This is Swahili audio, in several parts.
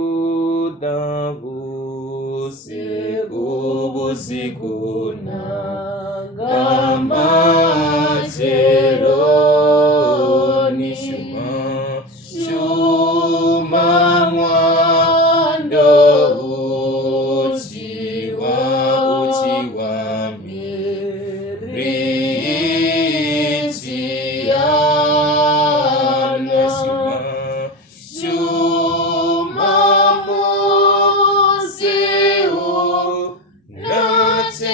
Shumauda busiku nangama jeroni Shuma mwando uchiwa mirichiana Shuma musiu nacheza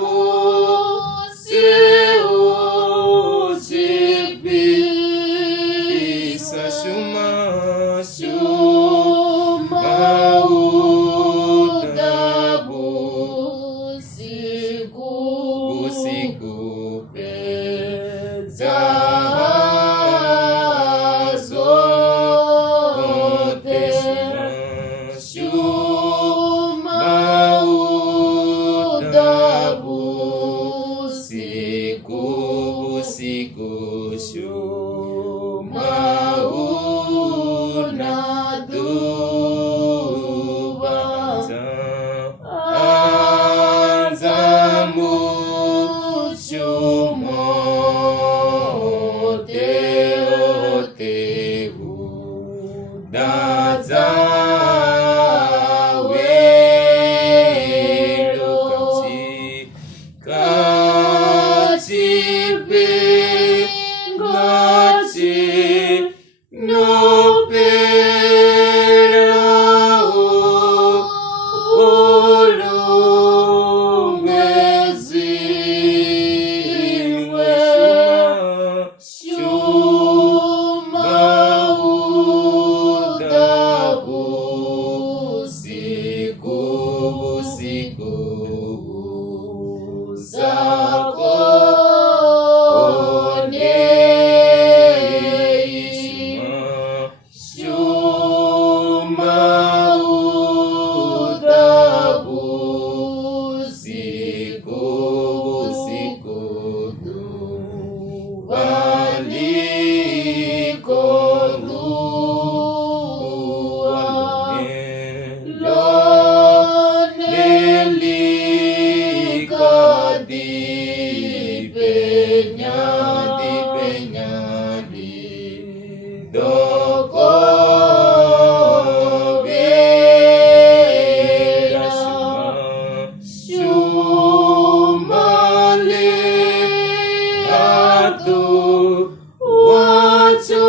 musiu chibisa Shuma uda busiku peza zote Shuma uda busiku Shuma unaduba anzamu Shumo tehu daza welo kaci no perau Shuma uda busiku zakone Shuma uda busiku baliko lonelika dipenya doko bera Shuma le atu wacu